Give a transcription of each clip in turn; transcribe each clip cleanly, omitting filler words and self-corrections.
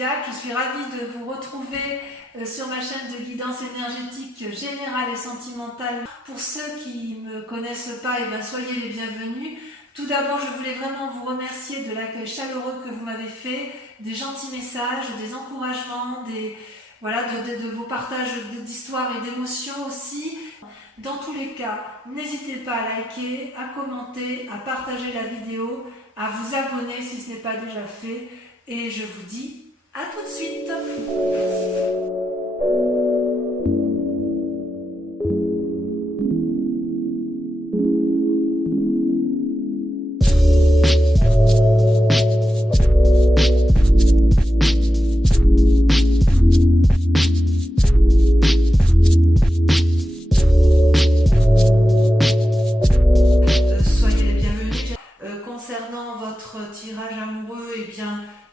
Zodiac. Je suis ravie de vous retrouver sur ma chaîne de guidance énergétique générale et sentimentale. Pour ceux qui ne me connaissent pas, soyez les bienvenus. Tout d'abord, je voulais vraiment vous remercier de l'accueil chaleureux que vous m'avez fait, des gentils messages, des encouragements, de vos partages d'histoires et d'émotions aussi. Dans tous les cas, n'hésitez pas à liker, à commenter, à partager la vidéo, à vous abonner si ce n'est pas déjà fait. Et je vous dis à tout de suite. Concernant votre tirage amoureux,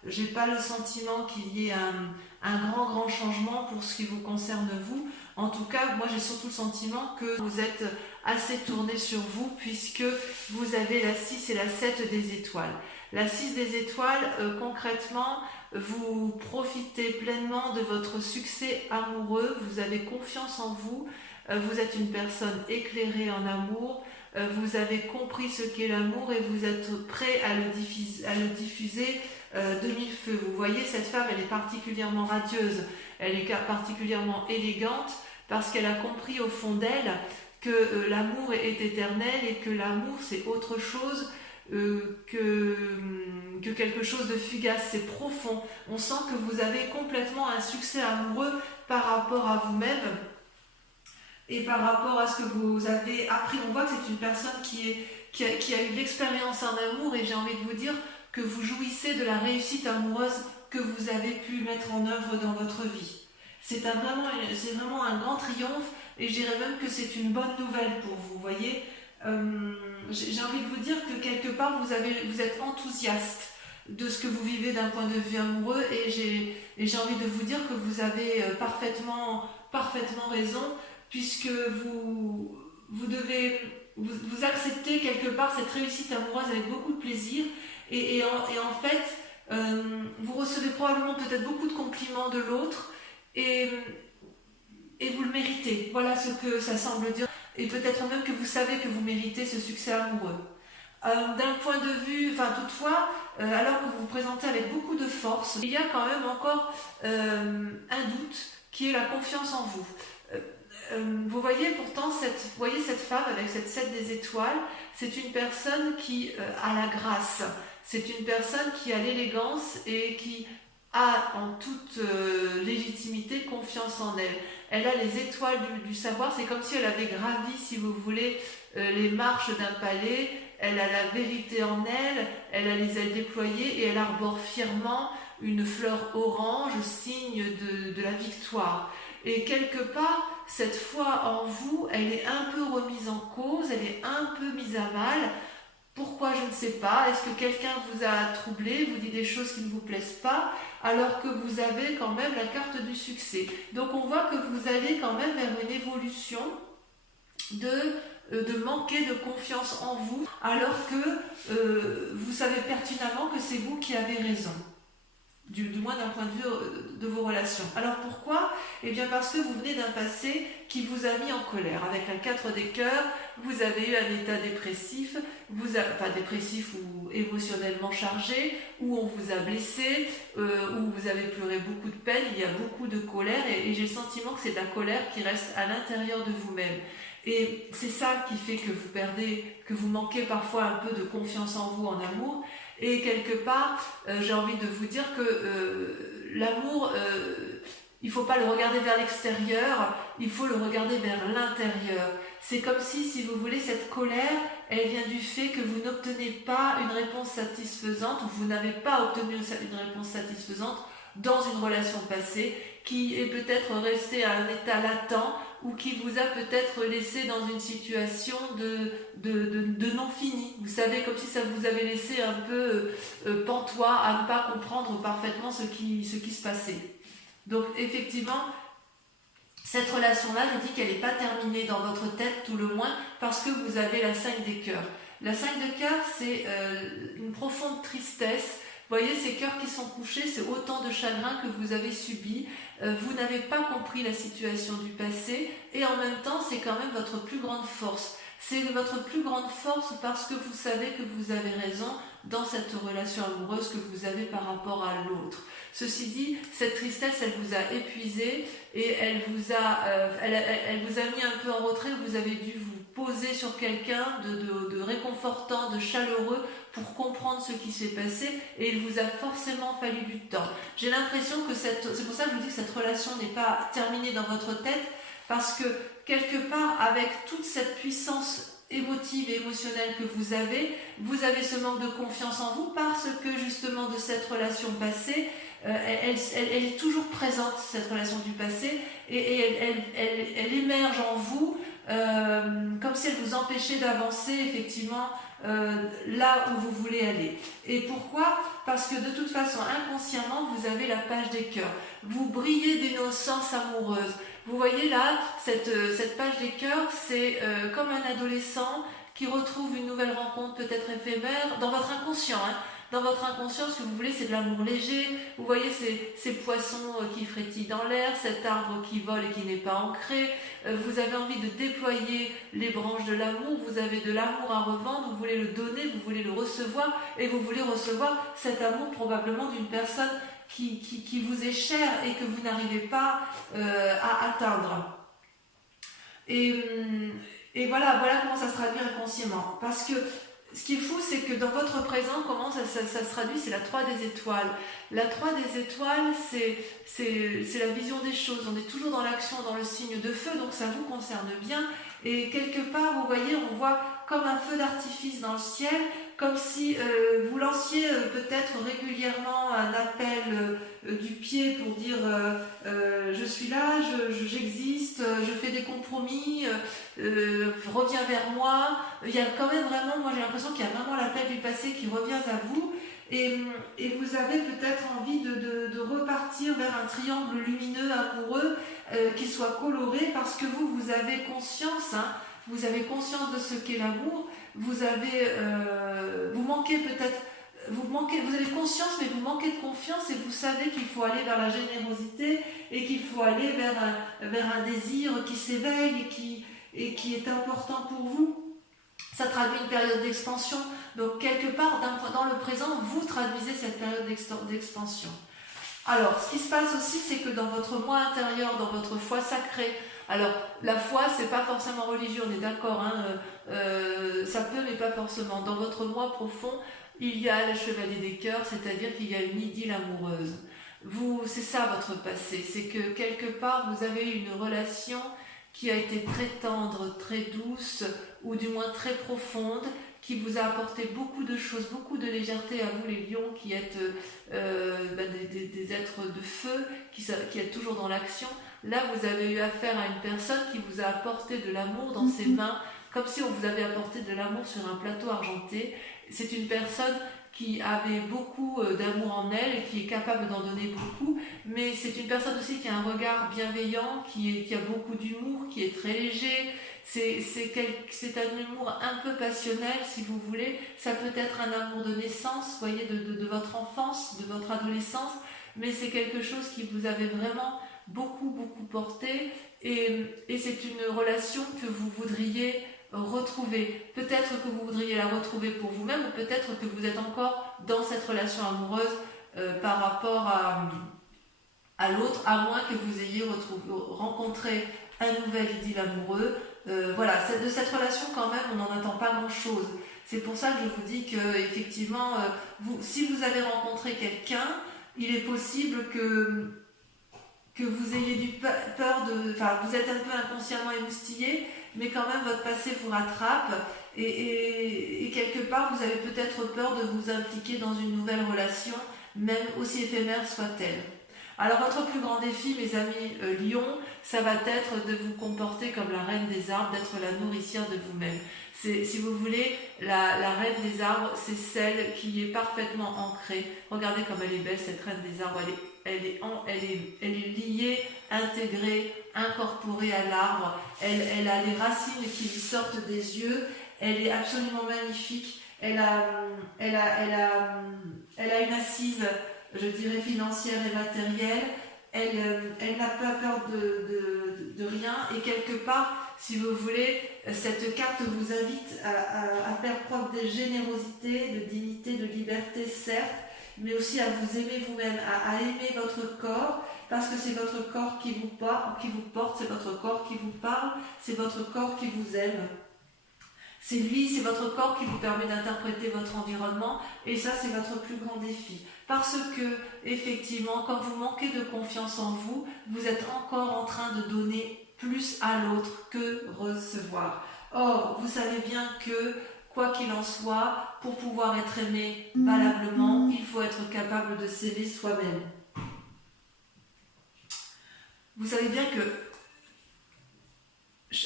j'ai pas le sentiment qu'il y ait un grand changement pour ce qui vous concerne vous. En tout cas, moi j'ai surtout le sentiment que vous êtes assez tourné sur vous, puisque vous avez la 6 et la 7 des étoiles. La 6 des étoiles, concrètement, vous profitez pleinement de votre succès amoureux, vous avez confiance en vous, vous êtes une personne éclairée en amour, vous avez compris ce qu'est l'amour et vous êtes prêt à le diffuser de mille feux. Vous voyez, cette femme, elle est particulièrement radieuse, elle est particulièrement élégante parce qu'elle a compris au fond d'elle que l'amour est éternel et que l'amour c'est autre chose que quelque chose de fugace, c'est profond. On sent que vous avez complètement un succès amoureux par rapport à vous-même et par rapport à ce que vous avez appris. On voit que c'est une personne qui a eu de l'expérience en amour, et j'ai envie de vous dire que vous jouissez de la réussite amoureuse que vous avez pu mettre en œuvre dans votre vie. C'est vraiment un grand triomphe, et je dirais même que c'est une bonne nouvelle pour vous, voyez. J'ai envie de vous dire que quelque part vous êtes enthousiaste de ce que vous vivez d'un point de vue amoureux, et j'ai envie de vous dire que vous avez parfaitement raison, puisque vous acceptez quelque part cette réussite amoureuse avec beaucoup de plaisir, et en fait vous recevez probablement peut-être beaucoup de compliments de l'autre, et vous le méritez. Voilà ce que ça semble dire, et peut-être même que vous savez que vous méritez ce succès amoureux. D'un point de vue, toutefois, alors que vous vous présentez avec beaucoup de force, il y a quand même encore un doute qui est la confiance en vous. Vous voyez pourtant cette femme avec cette 7 des étoiles, c'est une personne qui a la grâce, c'est une personne qui a l'élégance et qui a en toute légitimité confiance en elle. Elle a les étoiles du savoir, c'est comme si elle avait gravi, si vous voulez, les marches d'un palais. Elle a la vérité en elle, elle a les ailes déployées et elle arbore fièrement une fleur orange, signe de la victoire. Et quelque part, cette foi en vous, elle est un peu remise en cause, elle est un peu mise à mal. Pourquoi? Je ne sais pas. Est-ce que quelqu'un vous a troublé, vous dit des choses qui ne vous plaisent pas, alors que vous avez quand même la carte du succès? Donc on voit que vous allez quand même vers une évolution de manquer de confiance en vous, alors que vous savez pertinemment que c'est vous qui avez raison. Du moins d'un point de vue de vos relations. Alors pourquoi? Parce que vous venez d'un passé qui vous a mis en colère. Avec la 4 des cœurs, vous avez eu un état dépressif, dépressif ou émotionnellement chargé, où on vous a blessé, où vous avez pleuré beaucoup de peine, il y a beaucoup de colère, et j'ai le sentiment que c'est la colère qui reste à l'intérieur de vous-même. Et c'est ça qui fait que vous manquez parfois un peu de confiance en vous, en amour. Et quelque part, j'ai envie de vous dire que l'amour, il ne faut pas le regarder vers l'extérieur, il faut le regarder vers l'intérieur. C'est comme si vous voulez, cette colère, elle vient du fait que vous n'obtenez pas une réponse satisfaisante, ou vous n'avez pas obtenu une réponse satisfaisante dans une relation passée, qui est peut-être restée à un état latent, ou qui vous a peut-être laissé dans une situation de non fini. Vous savez, comme si ça vous avait laissé un peu pantois, à ne pas comprendre parfaitement ce qui se passait. Donc effectivement, cette relation-là, je dis qu'elle n'est pas terminée dans votre tête, tout le moins, parce que vous avez la 5 des cœurs. La 5 de cœur, c'est une profonde tristesse voyez, ces cœurs qui sont couchés, c'est autant de chagrin que vous avez subi. Vous n'avez pas compris la situation du passé et en même temps, c'est quand même votre plus grande force. C'est votre plus grande force parce que vous savez que vous avez raison dans cette relation amoureuse que vous avez par rapport à l'autre. Ceci dit, cette tristesse, elle vous a épuisé et elle vous a mis un peu en retrait. Vous avez dû vous poser sur quelqu'un de réconfortant, de chaleureux pour comprendre ce qui s'est passé et il vous a forcément fallu du temps. J'ai l'impression que c'est pour ça que je vous dis que cette relation n'est pas terminée dans votre tête parce que quelque part, avec toute cette puissance émotive et émotionnelle que vous avez ce manque de confiance en vous parce que justement de cette relation passée, elle est toujours présente, cette relation du passé, et elle émerge en vous comme si elle vous empêchait d'avancer effectivement là où vous voulez aller. Et pourquoi? Parce que de toute façon, inconsciemment, vous avez la page des cœurs. Vous brillez d'innocence amoureuse. Vous voyez là, cette page des cœurs, c'est comme un adolescent qui retrouve une nouvelle rencontre peut-être éphémère dans votre inconscient. Dans votre inconscient, ce que vous voulez, c'est de l'amour léger. Vous voyez ces poissons qui frétillent dans l'air, cet arbre qui vole et qui n'est pas ancré. Vous avez envie de déployer les branches de l'amour. Vous avez de l'amour à revendre. Vous voulez le donner, vous voulez le recevoir. Et vous voulez recevoir cet amour probablement d'une personne qui vous est chère et que vous n'arrivez pas à atteindre. Et voilà comment ça se traduit inconsciemment. Parce que ce qui est fou, c'est que dans votre présent, comment ça se traduit, c'est la 3 des étoiles. La 3 des étoiles, c'est la vision des choses. On est toujours dans l'action, dans le signe de feu, donc ça vous concerne bien. Et quelque part, vous voyez, on voit comme un feu d'artifice dans le ciel, comme si vous lanciez peut-être régulièrement un appel du pied pour dire je suis là, j'existe, je fais des compromis, reviens vers moi. Il y a quand même vraiment, moi j'ai l'impression qu'il y a vraiment l'appel du passé qui revient à vous et vous avez peut-être envie de repartir vers un triangle lumineux, amoureux, qui soit coloré parce que vous avez conscience, vous avez conscience de ce qu'est l'amour, vous manquez peut-être, vous avez conscience mais vous manquez de confiance et vous savez qu'il faut aller vers la générosité et qu'il faut aller vers un désir qui s'éveille et qui est important pour vous. Ça traduit une période d'expansion, donc quelque part dans le présent, vous traduisez cette période d'expansion. Alors, ce qui se passe aussi, c'est que dans votre moi intérieur, dans votre foi sacrée, alors la foi, c'est pas forcément religieux, on est d'accord, ça peut, mais pas forcément. Dans votre moi profond, il y a le chevalier des cœurs, c'est-à-dire qu'il y a une idylle amoureuse. C'est ça votre passé, c'est que quelque part, vous avez eu une relation qui a été très tendre, très douce, ou du moins très profonde, qui vous a apporté beaucoup de choses, beaucoup de légèreté à vous les lions qui êtes des êtres de feu, qui êtes toujours dans l'action. Là, vous avez eu affaire à une personne qui vous a apporté de l'amour dans ses mains, comme si on vous avait apporté de l'amour sur un plateau argenté. C'est une personne qui avait beaucoup d'amour en elle et qui est capable d'en donner beaucoup, mais c'est une personne aussi qui a un regard bienveillant, qui a beaucoup d'humour, qui est très léger. C'est un humour un peu passionnel, si vous voulez. Ça peut être un amour de naissance, vous voyez, de votre enfance, de votre adolescence, mais c'est quelque chose qui vous avait vraiment beaucoup porté et c'est une relation que vous voudriez retrouver. Peut-être que vous voudriez la retrouver pour vous-même ou peut-être que vous êtes encore dans cette relation amoureuse par rapport à l'autre, à moins que vous ayez rencontré un nouvel idylle amoureux. Voilà, de cette relation quand même, on n'en attend pas grand-chose. C'est pour ça que je vous dis que effectivement, si vous avez rencontré quelqu'un, il est possible que vous ayez peur vous êtes un peu inconsciemment émoustillé, mais quand même votre passé vous rattrape et quelque part vous avez peut-être peur de vous impliquer dans une nouvelle relation, même aussi éphémère soit-elle. Alors votre plus grand défi, mes amis lions, ça va être de vous comporter comme la reine des arbres, d'être la nourricière de vous-même. Si vous voulez, la reine des arbres, c'est celle qui est parfaitement ancrée. Regardez comme elle est belle, cette reine des arbres, elle est liée, intégrée, incorporée à l'arbre. Elle a les racines qui lui sortent des yeux. Elle est absolument magnifique. elle a une assise, je dirais, financière et matérielle. Elle n'a pas peur de rien, et quelque part, si vous voulez, cette carte vous invite à faire preuve de générosité, de dignité, de liberté, certes, mais aussi à vous aimer vous-même, à aimer votre corps, parce que c'est votre corps qui vous porte, c'est votre corps qui vous parle, c'est votre corps qui vous aime. C'est votre corps qui vous permet d'interpréter votre environnement, et ça, c'est votre plus grand défi. Parce que, effectivement, quand vous manquez de confiance en vous, vous êtes encore en train de donner plus à l'autre que recevoir. Or, vous savez bien que, quoi qu'il en soit, pour pouvoir être aimé valablement, il faut être capable de s'aimer soi-même. Vous savez bien que,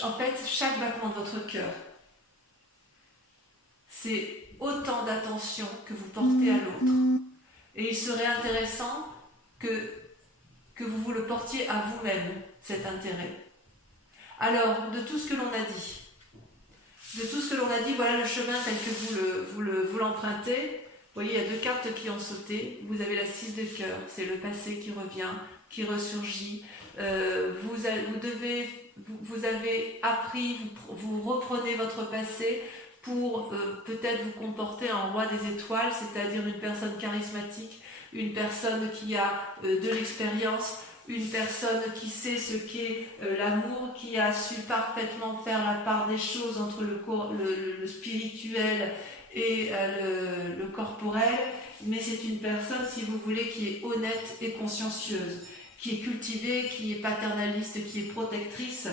en fait, chaque battement de votre cœur, c'est autant d'attention que vous portez à l'autre. Et il serait intéressant que vous le portiez à vous-même, cet intérêt. Alors, de tout ce que l'on a dit, voilà le chemin tel que vous l'empruntez. Vous voyez, il y a 2 cartes qui ont sauté. Vous avez la 6 de cœur, c'est le passé qui revient, qui ressurgit. Vous avez appris, vous reprenez votre passé pour peut-être vous comporter en roi des étoiles, c'est-à-dire une personne charismatique, une personne qui a de l'expérience, une personne qui sait ce qu'est l'amour, qui a su parfaitement faire la part des choses entre le spirituel et le corporel, mais c'est une personne, si vous voulez, qui est honnête et consciencieuse, qui est cultivée, qui est paternaliste, qui est protectrice.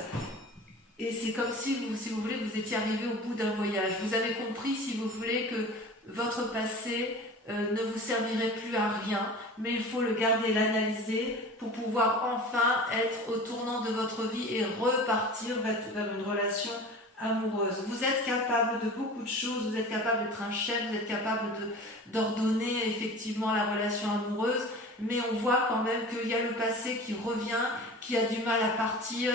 Et c'est comme si vous voulez, vous étiez arrivé au bout d'un voyage. Vous avez compris, si vous voulez, que votre passé ne vous servirait plus à rien, mais il faut le garder, l'analyser pour pouvoir enfin être au tournant de votre vie et repartir vers une relation amoureuse. Vous êtes capable de beaucoup de choses, vous êtes capable d'être un chef, vous êtes capable d'ordonner effectivement la relation amoureuse, mais on voit quand même qu'il y a le passé qui revient, qui a du mal à partir,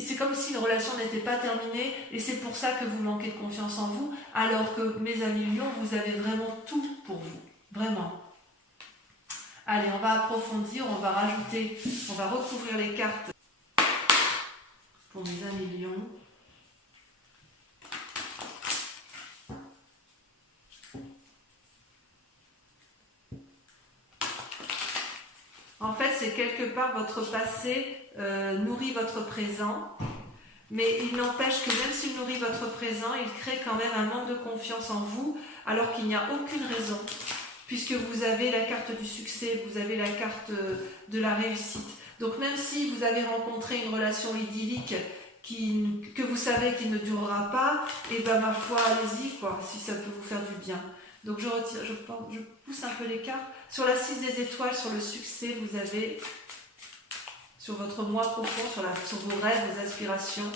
c'est comme si une relation n'était pas terminée, et c'est pour ça que vous manquez de confiance en vous, alors que, mes amis lions, vous avez vraiment tout pour vous. Vraiment. Allez, on va approfondir, on va recouvrir les cartes pour mes amis lions. En fait, c'est quelque part votre passé nourrit votre présent, mais il n'empêche que même s'il nourrit votre présent, il crée quand même un manque de confiance en vous, alors qu'il n'y a aucune raison, puisque vous avez la carte du succès, vous avez la carte de la réussite. Donc même si vous avez rencontré une relation idyllique que vous savez qu'il ne durera pas, et ben ma foi, allez-y, quoi, si ça peut vous faire du bien. Donc je pousse un peu les cartes. Sur la 6 des étoiles, sur le succès, vous avez, sur votre moi profond, sur vos rêves, vos aspirations.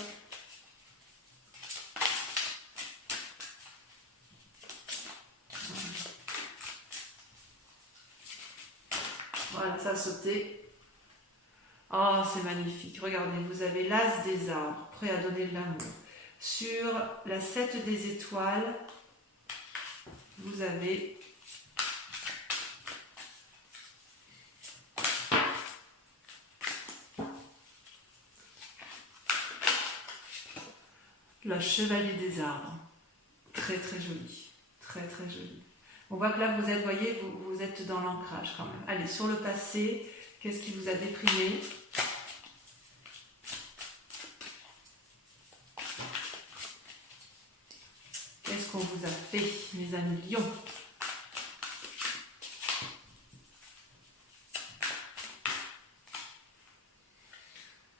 Voilà, ça a sauté. Oh, c'est magnifique. Regardez, vous avez l'as des arbres, prêt à donner de l'amour. Sur la 7 des étoiles, vous avez la chevalier des arbres. Très très joli. Très très joli. On voit que là, vous êtes, voyez, vous êtes dans l'ancrage quand même. Allez, sur le passé, qu'est-ce qui vous a déprimé ? Qu'est-ce qu'on vous a fait, mes amis lions ?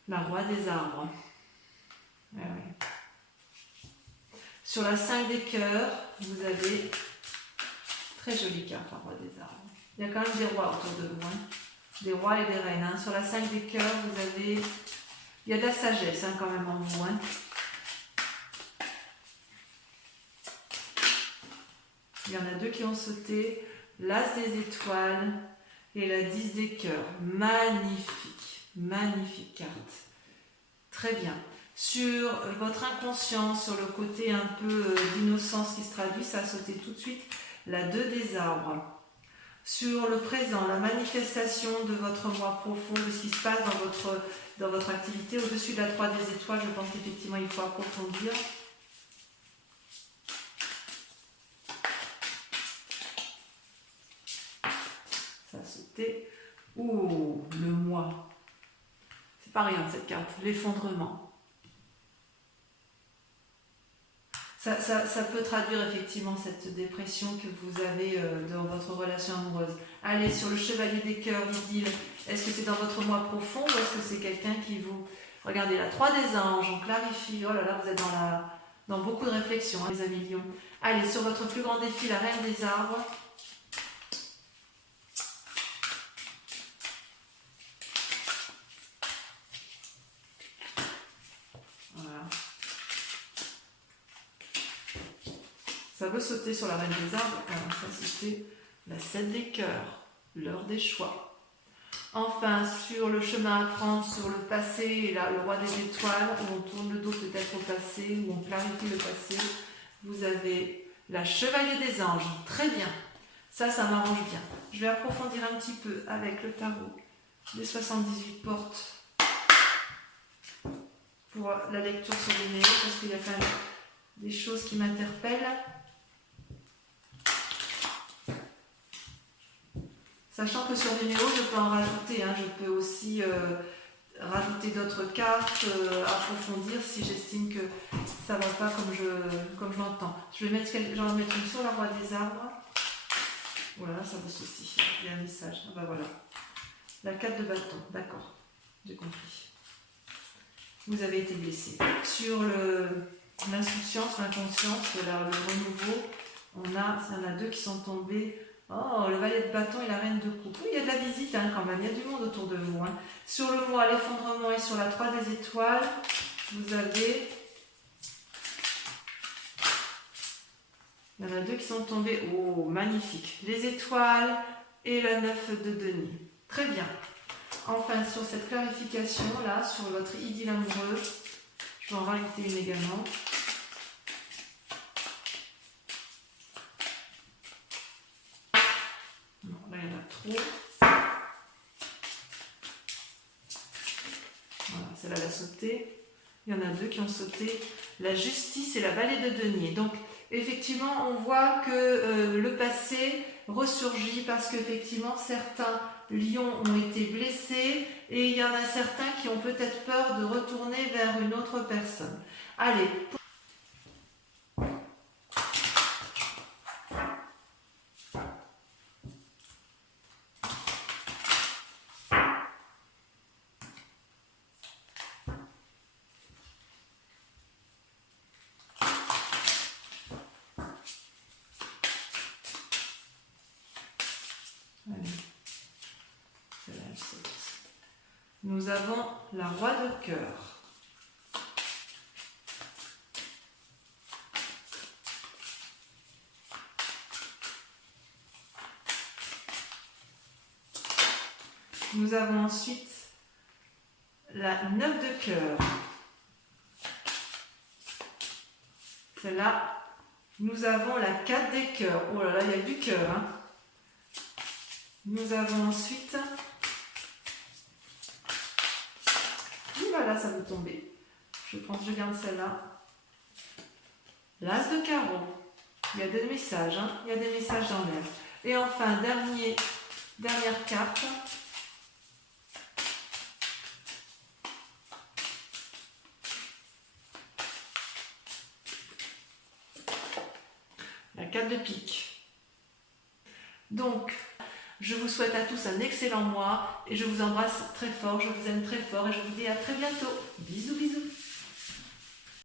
La roi des arbres. Ah oui. Sur la 5 des cœurs, vous avez très jolie carte, la roi des arbres. Il y a quand même des rois autour de vous, hein. Des rois et des reines. Hein. Sur la 5 des cœurs, vous avez... Il y a de la sagesse quand même en vous. Hein. Il y en a 2 qui ont sauté. L'as des étoiles et la 10 des cœurs. Magnifique. Magnifique carte. Très bien. Sur votre inconscient, sur le côté un peu d'innocence qui se traduit, ça a sauté tout de suite la 2 des arbres. Sur le présent, la manifestation de votre moi profond, de ce qui se passe dans votre activité, au-dessus de la 3 des étoiles, je pense qu'effectivement il faut approfondir. Ça a sauté. Ouh, le moi. C'est pas rien cette carte, l'effondrement. Ça peut traduire effectivement cette dépression que vous avez dans votre relation amoureuse. Allez, sur le chevalier des cœurs, idylle, est-ce que c'est dans votre moi profond ou est-ce que c'est quelqu'un qui vous... Regardez, la 3 des anges, on clarifie. Oh là là, vous êtes dans beaucoup de réflexions, hein, les amis lions. Allez, sur votre plus grand défi, la reine des arbres. Ça veut sauter sur la reine des arbres. Alors ça c'était la 7 des cœurs, l'heure des choix. Enfin, sur le chemin à prendre, sur le passé, et là, le roi des étoiles, où on tourne le dos peut-être au passé, où on clarifie le passé, vous avez la chevalier des anges. Très bien. Ça m'arrange bien. Je vais approfondir un petit peu avec le tarot des 78 portes pour la lecture sur les néos, parce qu'il y a quand même des choses qui m'interpellent. Sachant que sur Vimeo, je peux en rajouter, hein, je peux aussi rajouter d'autres cartes, approfondir si j'estime que ça ne va pas comme je l'entends. J'en vais mettre une sur la roi des arbres. Voilà, ça veut sauter. Il y a un message. Ah bah voilà. La 4 de bâton, d'accord, j'ai compris. Vous avez été blessé. Sur l'insouciance, l'inconscience, le renouveau, il y en a 2 qui sont tombés. Oh, le valet de bâton et la reine de coupe. Oui, il y a de la visite hein, quand même, il y a du monde autour de vous. Hein. Sur le moi, l'effondrement et sur la 3 des étoiles, vous avez... Il y en a 2 qui sont tombés. Oh, magnifique. Les étoiles et la 9 de denier. Très bien. Enfin, sur cette clarification, là, sur votre idylle amoureuse, je vais en rajouter une également. Non, là, il y en a trop. Voilà, celle-là, elle a sauté. Il y en a 2 qui ont sauté. La justice et la vallée de denier. Donc, effectivement, on voit que le passé ressurgit parce qu'effectivement, certains lions ont été blessés et il y en a certains qui ont peut-être peur de retourner vers une autre personne. Allez. Nous avons la roi de cœur. Nous avons ensuite la 9 de cœur. Celle-là. Nous avons la 4 des cœurs. Oh là là, il y a du cœur. Hein. Nous avons ensuite... Voilà, ça veut tomber. Je garde celle-là. L'as de carreau. Il y a des messages, hein. Il y a des messages dans l'air. Et enfin, dernière carte. La 4 de pique. Donc, je vous souhaite à tous un excellent mois et je vous embrasse très fort, je vous aime très fort et je vous dis à très bientôt. Bisous, bisous.